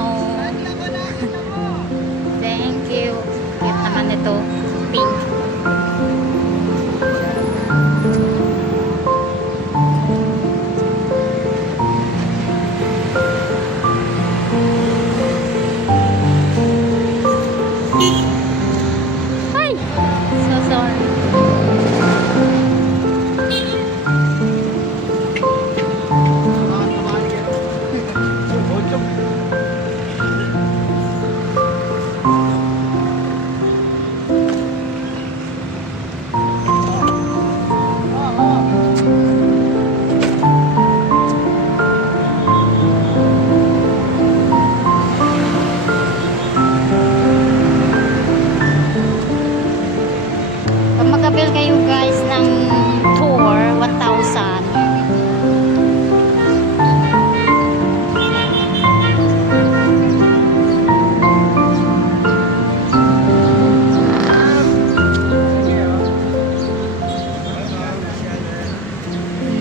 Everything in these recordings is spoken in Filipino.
Wow. Thank you. Cute naman ito. Pink. Ay! So sorry. Pag mag-avail kayo guys ng tour, 1,000.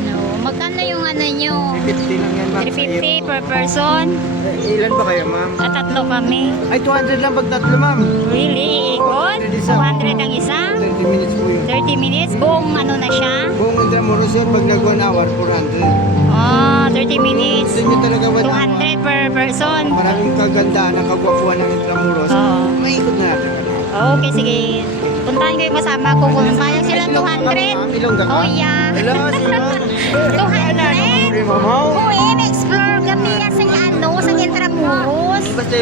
No, magkano yung ano nyo? 350 lang yan, ma'am. 350 per person? Ilan ba kayo, ma'am? At tatlo kami. Ay, 200 lang pag tatlo, ma'am. Really? Ikot? 200 ang isa? 30 minutes po yun. 30 minutes? Buong ano na siya? Buong Intramuros yan, pag nag 1 hour, 400. Oh, 30 minutes. Gusto nyo talaga 1 hour. 200 per person. Maraming kagandaan ng kagwapuan ng Intramuros. Oo. Maikot na natin. Okay, sige. Puntahan ko yung kasama ko. Kung payag sila 200. Oh, yeah. Hello, sino? 200? Mamaw. Kuya, explore kami sa ano, sa Intramuros. Basta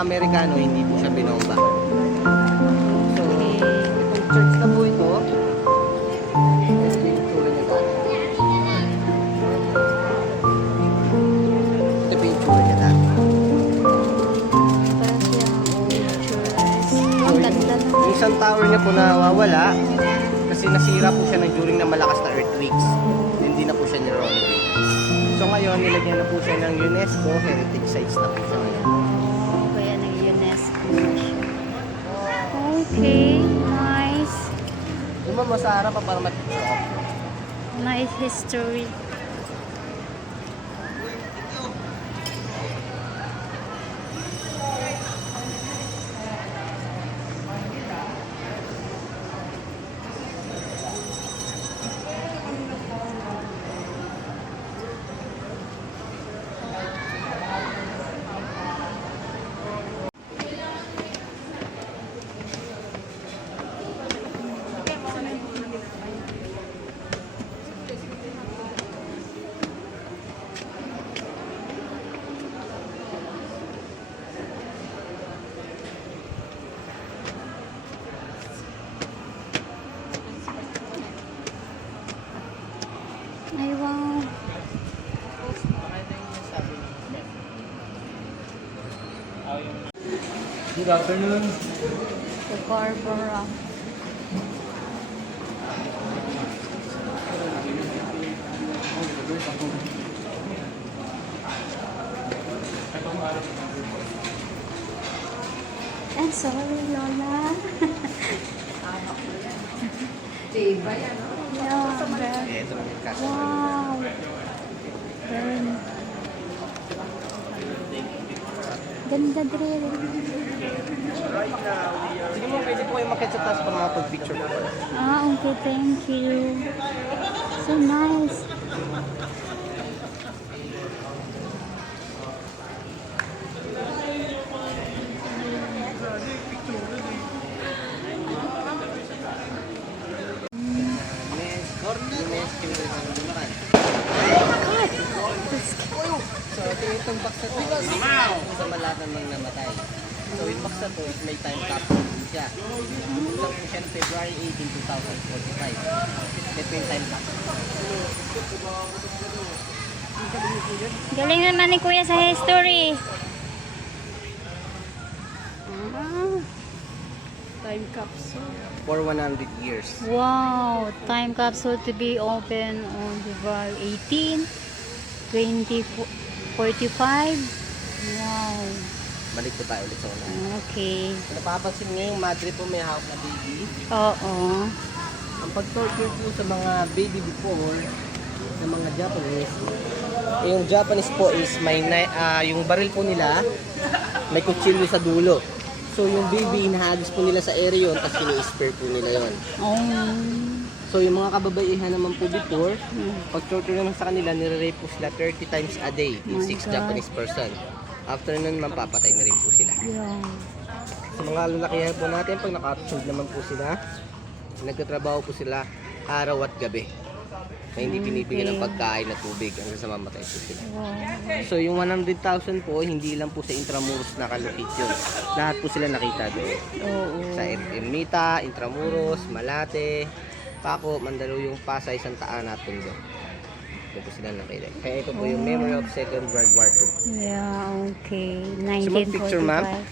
Amerikano, hindi po siya binomba. So, itong church na po ito. Ito yung tsura niya dati. Ito po yung tsura niya dati. Ang ganda na. Yung isang tower niya po nawawala kasi nasira po siya ng during na malakas na earthquakes. Hindi na po siya ni-renovate. So ngayon, nilagyan na po siya ng UNESCO Heritage Sites na po siya ngayon. Okay, nice. Yung sa harap pa para mag-picture off. Nice history. Ay, wow. Good afternoon. The Barbara. I'm sorry, Lola. Diba yan, no? Yeah, Ito po yung casa. wow. Ganda din. Sige mo, pwede po kayo makita sa taas para makapag-picture po. Ah, okay, thank you. So nice. So, itong box na to, sa malatan ng namatay. So, yung box na to, may time capsule din siya. So, po siya ng February 18, 2045. Ito yung time capsule. Galing naman ni Kuya sa history. Ah, Time capsule. For 100 years. wow, time capsule to be open on February 18, 2045. Wow. Balik po tayo ulit sa una. Okay. Kung napapansin niyo yung madre po may hawak na baby. Oo. Ang pag-torture po sa mga baby before ng mga Japanese, yung Japanese po is yung baril po nila may kutsilyo sa dulo. So yung baby hinahagis po nila sa area yun, tapos ini-spare po nila yun. Oh. So yung mga kababaihan naman po before, pag torture naman sa kanila, nire-rape po sila 30 times a day in My 6 God. Japanese person. After nun, mapapatay na rin po sila. Yeah. Sa mga lalakihan po natin, pag naka-absorb naman po sila, nagtatrabaho po sila araw at gabi. Na hindi binibigyan ng pagkain at tubig hanggang sa mamatay po sila. Wow. So yung 100,000 po, hindi lang po sa Intramuros nakalocate yun. Lahat po sila nakita doon. Oo. Sa Ermita, Intramuros, Malate, Paco, Mandaluyong, Pasay, Santa Ana at Tondo. Ito po sila nakita. Kaya ito po yung Memory of Second World War II. Yeah, okay. So mag-picture, ma'am? 1945.